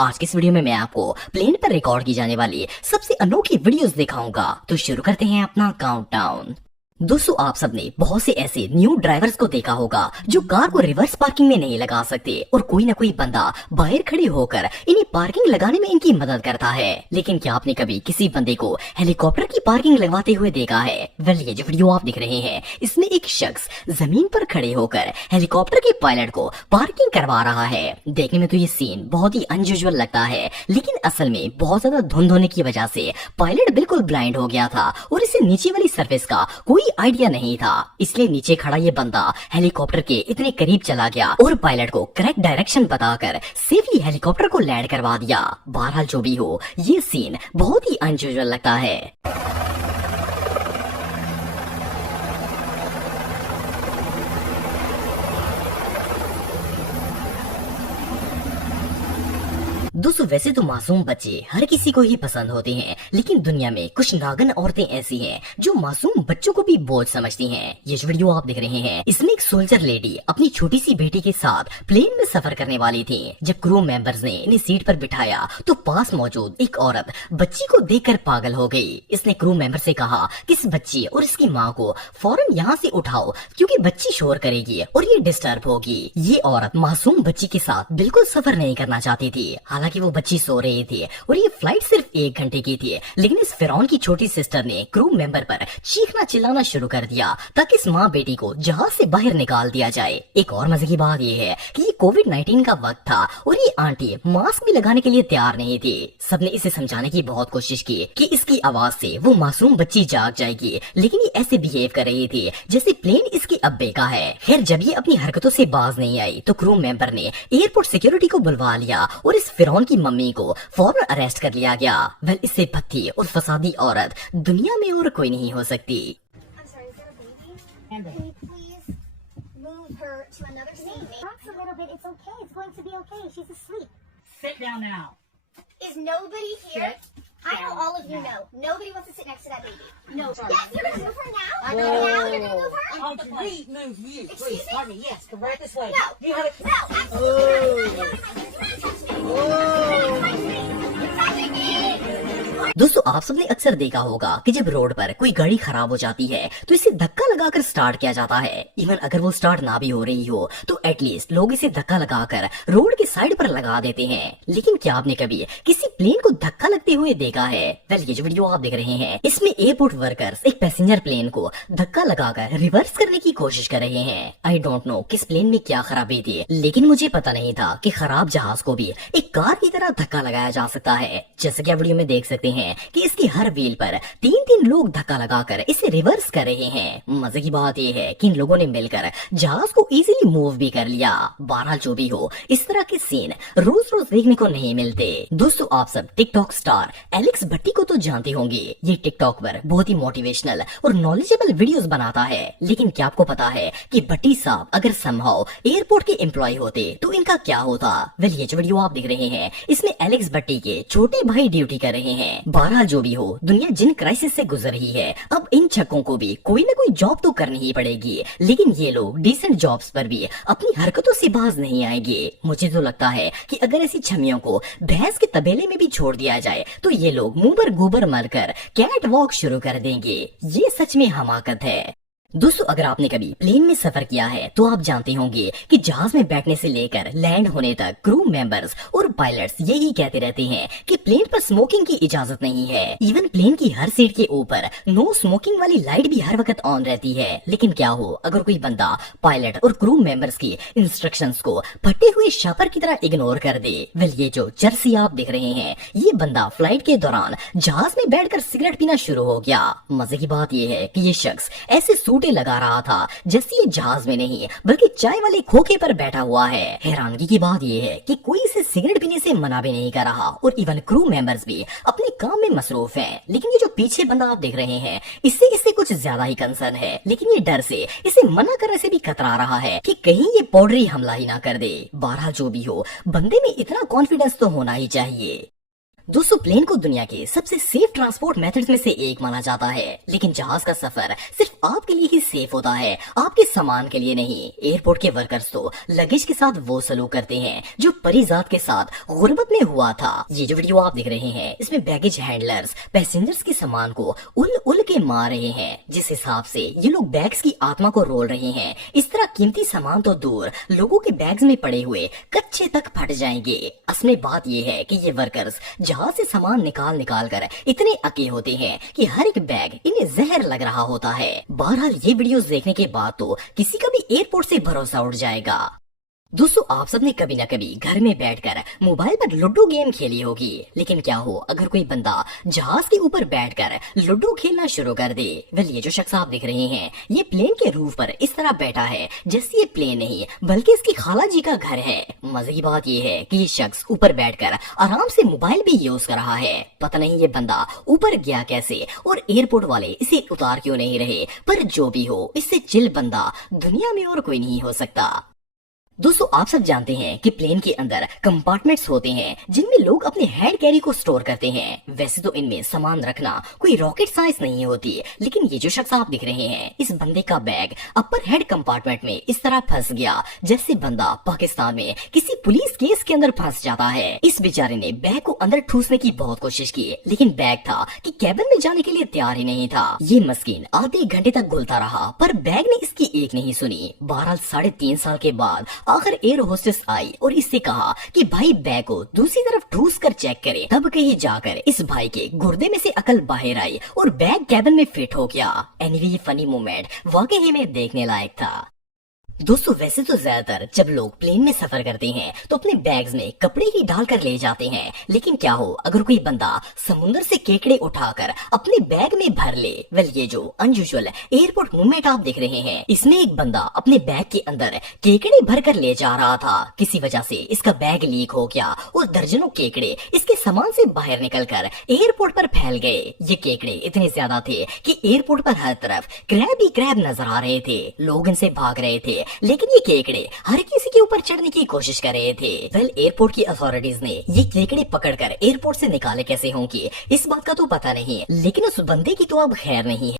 आज के इस वीडियो में मैं आपको प्लेन पर रिकॉर्ड की जाने वाली सबसे अनोखी वीडियोस दिखाऊंगा। तो शुरू करते हैं अपना काउंटडाउन। दोस्तों, आप सबने बहुत से ऐसे न्यू ड्राइवर्स को देखा होगा जो कार को रिवर्स पार्किंग में नहीं लगा सकते और कोई ना कोई बंदा बाहर खड़े होकर इन्हें पार्किंग लगाने में इनकी मदद करता है। लेकिन क्या आपने कभी किसी बंदे को हेलीकॉप्टर की पार्किंग लगवाते हुए देखा है? वेल, ये जो वीडियो आप देख रहे हैं इसमें एक शख्स जमीन पर खड़े होकर हेलीकॉप्टर के पायलट को पार्किंग करवा रहा है। देखने में तो ये सीन बहुत ही अनयूजुअल लगता है, लेकिन असल में बहुत ज्यादा धुंध होने की वजह से पायलट बिल्कुल ब्लाइंड हो गया था और इसे नीचे वाली सरफेस का कोई आइडिया नहीं था। इसलिए नीचे खड़ा ये बंदा हेलीकॉप्टर के इतने करीब चला गया और पायलट को करेक्ट डायरेक्शन बताकर सेफली हेलीकॉप्टर को लैंड करवा दिया। बहरहाल जो भी हो, ये सीन बहुत ही अनयूजुअल लगता है। दोस्तों, वैसे तो मासूम बच्चे हर किसी को ही पसंद होते हैं, लेकिन दुनिया में कुछ नागन औरतें ऐसी हैं जो मासूम बच्चों को भी बोझ समझती हैं। ये जो वीडियो आप देख रहे हैं इसमें एक सोल्जर लेडी अपनी छोटी सी बेटी के साथ प्लेन में सफर करने वाली थी। जब क्रू मेंबर्स ने इन्हें सीट पर बिठाया तो पास मौजूद एक औरत बच्ची को देखकर पागल हो गई। इसने क्रू मेंबर से कहा कि इस बच्ची और इसकी माँ को फौरन यहाँ से उठाओ क्योंकि बच्ची शोर करेगी और ये डिस्टर्ब होगी। ये औरत मासूम बच्ची के साथ बिल्कुल सफर नहीं करना चाहती थी। हालांकि वो बच्ची सो रही थी और ये फ्लाइट सिर्फ 1 घंटे की थी, लेकिन इस फिरौन की छोटी सिस्टर ने क्रू मेंबर पर चीखना चिल्लाना शुरू कर दिया ताकि इस माँ बेटी को जहाज से बाहर निकाल दिया जाए। एक और मजे की बात ये है कि ये कोविड-19 का वक्त था और ये आंटी मास्क भी लगाने के लिए तैयार नहीं थी। सबने इसे समझाने की बहुत कोशिश की कि इसकी आवाज से वो मासूम बच्ची जाग जाएगी, लेकिन ये ऐसे बिहेव कर रही थी जैसे प्लेन इसके अब्बे का है। खैर, जब ये अपनी हरकतों से बाज नहीं आई तो क्रू मेंबर ने एयरपोर्ट सिक्योरिटी को बुलवा लिया और इस फिरौन की मम्मी को फौरन अरेस्ट कर लिया गया। वेल, इससे भद्दी और फसादी औरत दुनिया में और कोई नहीं हो सकती। Is nobody here? I know all of you know. Nobody wants to sit next to that baby. No. Yes, you're gonna move her now? Now you're gonna move her? Oh, please move you. Excuse Please, me? pardon me. Yes, come right this way. No. You have a... No, absolutely not. You're touch me. You're touching me. दोस्तों, आप सबने अक्सर देखा होगा कि जब road पर कोई गाड़ी खराब हो जाती है तो इसे धक्का लगाकर स्टार्ट किया जाता है। इवन अगर वो स्टार्ट ना भी हो रही हो तो एटलीस्ट लोग इसे धक्का लगाकर रोड के साइड पर लगा देते हैं। लेकिन क्या आपने कभी किसी प्लेन को धक्का लगते हुए देखा है? वेल, ये जो वीडियो आप देख रहे हैं इसमें एयरपोर्ट वर्कर्स एक पैसेंजर प्लेन को धक्का लगाकर रिवर्स करने की कोशिश कर रहे हैं। आई डोंट नो किस प्लेन में क्या खराबी थी, लेकिन मुझे पता नहीं था कि खराब जहाज को भी एक कार की तरह धक्का लगाया जा सकता है। जैसे कि आप वीडियो में देख सकते हैं कि इसकी हर व्हील पर 3-3 लोग धक्का लगाकर इसे रिवर्स कर रहे हैं। मजे की बात यह है कि इन लोगों ने मिलकर जहाज को इजीली मूव भी कर लिया। बहरहाल जो भी हो, इस तरह के सीन रोज रोज देखने को नहीं मिलते। दोस्तों, आप सब टिकटॉक स्टार एलेक्स भट्टी को तो जानते होंगे। ये टिकटॉक पर बहुत ही मोटिवेशनल और नॉलेजेबल वीडियोस बनाता है। लेकिन क्या आपको पता है कि भट्टी साहब अगर समहाउ एयरपोर्ट के एम्प्लॉय होते तो इनका क्या होता? वेल, ये जो वीडियो आप देख रहे हैं इसमें एलेक्स भट्टी के छोटे भाई ड्यूटी कर रहे हैं। बहरहाल जो भी हो, दुनिया जिन क्राइसिस से गुजर रही है अब इन छक्कों को भी कोई ना कोई जॉब तो करनी ही पड़ेगी। लेकिन ये लोग डिसेंट जॉब्स पर भी अपनी हरकतों से बाज नहीं आएंगे। मुझे तो लगता है कि अगर ऐसी छमियों को भैंस के तबेले में भी छोड़ दिया जाए तो ये लोग मुंह पर गोबर मलकर कैट वॉक शुरू कर देंगे। ये सच में हमाकत है। दोस्तों, अगर आपने कभी प्लेन में सफर किया है तो आप जानते होंगे कि जहाज में बैठने से लेकर लैंड होने तक क्रू मेंबर्स और पायलट्स यही कहते रहते हैं कि प्लेन पर स्मोकिंग की इजाजत नहीं है। इवन प्लेन की हर सीट के ऊपर नो स्मोकिंग वाली लाइट भी हर वक्त ऑन रहती है। लेकिन क्या हो, अगर कोई बंदा पायलट और क्रू मेंबर्स की इंस्ट्रक्शंस को फटे हुए शापर की तरह इग्नोर कर दे। वेल, ये जो जर्सी आप देख रहे हैं ये बंदा फ्लाइट के दौरान जहाज में बैठकर सिगरेट पीना शुरू हो गया। मजे की बात ये है कि ये शख्स ऐसे सूटे लगा रहा था जैसे ये जहाज में नहीं बल्कि चाय वाले खोखे पर बैठा हुआ है। हैरानगी की बात ये है कि कोई इसे सिगरेट पीने से मना भी नहीं कर रहा और इवन क्रू मेंबर्स भी अपने काम में मसरूफ हैं। लेकिन ये जो पीछे बंदा आप देख रहे हैं इससे कुछ ज्यादा ही कंसर्न है। लेकिन ये डर से इसे मना करने से भी कतरा रहा है कि कहीं ये पॉडरी हमला ही ना कर दे। बहरहाल जो भी हो, बंदे में इतना कॉन्फिडेंस तो होना ही चाहिए। दोस्तों प्लेन को दुनिया के सबसे सेफ ट्रांसपोर्ट मेथड्स में से एक माना जाता है, लेकिन जहाज का सफर सिर्फ आपके लिए ही सेफ होता है, आपके सामान के लिए नहीं। एयरपोर्ट के वर्कर्स तो लगेज के साथ वो सलूक करते हैं जो परिजात के साथ गुर्बत में हुआ था। ये जो वीडियो आप देख रहे हैं इसमें बैगेज हैंडलर्स पैसेंजर्स के सामान को उल के मार रहे हैं। जिस हिसाब से ये लोग बैग्स की आत्मा को रोल रहे हैं, इस तरह कीमती सामान तो दूर, लोगों के बैग्स में पड़े हुए कच्चे तक फट जाएंगे। असली बात ये है कि ये वर्कर्स जहाज से सामान निकाल कर इतने अके होते हैं कि हर एक बैग इन्हें जहर लग रहा होता है। बहरहाल ये वीडियोस देखने के बाद तो किसी का भी एयरपोर्ट से भरोसा उठ जाएगा। दोस्तों आप सबने कभी न कभी घर में बैठकर मोबाइल पर लूडो गेम खेली होगी, लेकिन क्या हो अगर कोई बंदा जहाज के ऊपर बैठकर लूडो खेलना शुरू कर दे। वेल ये जो शख्स आप देख रहे हैं ये प्लेन के रूफ पर इस तरह बैठा है जैसे ये प्लेन नहीं बल्कि इसकी खाला जी का घर है। मजे की बात ये है कि ये शख्स ऊपर बैठकर आराम से मोबाइल भी यूज कर रहा है। पता नहीं ये बंदा ऊपर गया कैसे और एयरपोर्ट वाले इसे उतार क्यों नहीं रहे, पर जो भी हो इससे चिल बंदा दुनिया में और कोई नहीं हो सकता। दोस्तों आप सब जानते हैं कि प्लेन के अंदर कंपार्टमेंट्स होते हैं जिनमें लोग अपने हैंड कैरी को स्टोर करते हैं। वैसे तो इनमें सामान रखना कोई रॉकेट साइंस नहीं होती, लेकिन ये जो शख्स आप दिख रहे हैं इस बंदे का बैग अपर हेड कंपार्टमेंट में इस तरह फंस गया जैसे बंदा पाकिस्तान में किसी पुलिस केस के अंदर फंस जाता है। इस बेचारे ने बैग को अंदर ठूसने की बहुत कोशिश की, लेकिन बैग था कि कैबिन में जाने के लिए तैयार ही नहीं था। ये मस्कीन आधे घंटे तक घुलता रहा पर बैग ने इसकी एक नहीं सुनी। बहरहाल 3.5 साल के बाद आखिर एयर होस्टेस आई और इससे कहा कि भाई बैग को दूसरी तरफ ठूस कर चेक करे। तब कहीं जाकर इस भाई के गुर्दे में से अकल बाहर आई और बैग कैबिन में फिट हो गया। एनीवे ये फनी मोमेंट वाकई में देखने लायक था। दोस्तों वैसे तो ज्यादातर जब लोग प्लेन में सफर करते हैं तो अपने बैग्स में कपड़े ही डालकर ले जाते हैं, लेकिन क्या हो अगर कोई बंदा समुद्र से केकड़े उठाकर अपने बैग में भर ले। वेल ये जो अनयूजुअल एयरपोर्ट मूवमेंट आप देख रहे हैं इसमें एक बंदा अपने बैग के अंदर केकड़े भर कर ले जा रहा था। किसी वजह से इसका बैग लीक हो गया और दर्जनों केकड़े इसके सामान से बाहर निकल कर एयरपोर्ट पर फैल गए। ये केकड़े इतने ज्यादा थे कि एयरपोर्ट पर हर तरफ क्रैब ही क्रैब नजर आ रहे थे। लोग इनसे भाग रहे थे, लेकिन ये केकड़े हर किसी के ऊपर चढ़ने की कोशिश कर रहे थे। वेल एयरपोर्ट की अथॉरिटीज ने ये केकड़े पकड़कर एयरपोर्ट से निकाले कैसे होंगे इस बात का तो पता नहीं, लेकिन उस बंदे की तो अब खैर नहीं है।